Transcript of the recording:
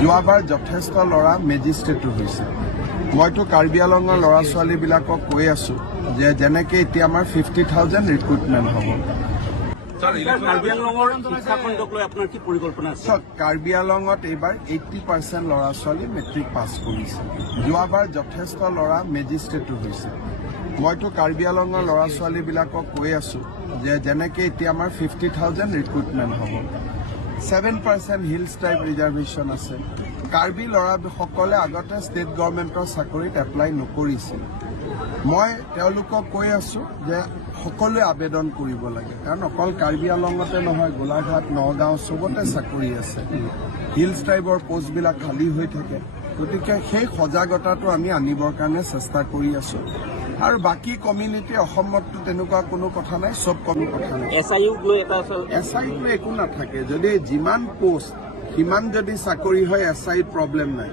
যোৱাবাৰ যথেষ্ট ল'ৰা মেজিষ্ট্ৰেটো হৈছে মইতো কাৰ্বি আংলঙৰ ল'ৰা ছোৱালীবিলাকক কৈ আছো যে যেনেকে এতিয়া আমাৰ 50,000 ৰিক্ৰুটমেণ্ট হ'ব কাৰ্বি আংলঙত এইবাৰ 80% ল'ৰা ছোৱালী মেট্ৰিক পাছ কৰিছে যোৱাবাৰ যথেষ্ট ল'ৰা মেজিষ্ট্ৰেটো হৈছে মইতো কাৰ্বি আংলঙৰ ল'ৰা ছোৱালীবিলাকক কৈ আছো যে যেনেকে এতিয়া আমাৰ 50,000 ৰিক্ৰুটমেণ্ট হ'ব 7% হিলছ টাইপ ৰিজাৰ্ভেশ্যন আছে কাৰ্বি ল'ৰাসকলে আগতে ষ্টেট গভৰ্ণমেণ্টৰ চাকৰিত এপ্লাই নকৰিছিল মই তেওঁলোকক কৈ আছো যে সকলোৱে আবেদন কৰিব লাগে কাৰণ অকল কাৰ্বি আংলঙতে নহয় গোলাঘাট নগাঁও চবতে চাকৰি আছে হিলছ টাইপৰ পোষ্টবিলাক খালী হৈ থাকে গতিকে সেই সজাগতাটো আমি আনিবৰ কাৰণে চেষ্টা কৰি আছো আৰু বাকী কমিউনিটি অসমততো তেনেকুৱা কোনো কথা নাই সব কোনো কথা নাই এছআইক লৈ একো নাথাকে যদি যিমান পোষ্ট সিমান যদি চাকৰি হয় এছআইত প্ৰব্লেম নাই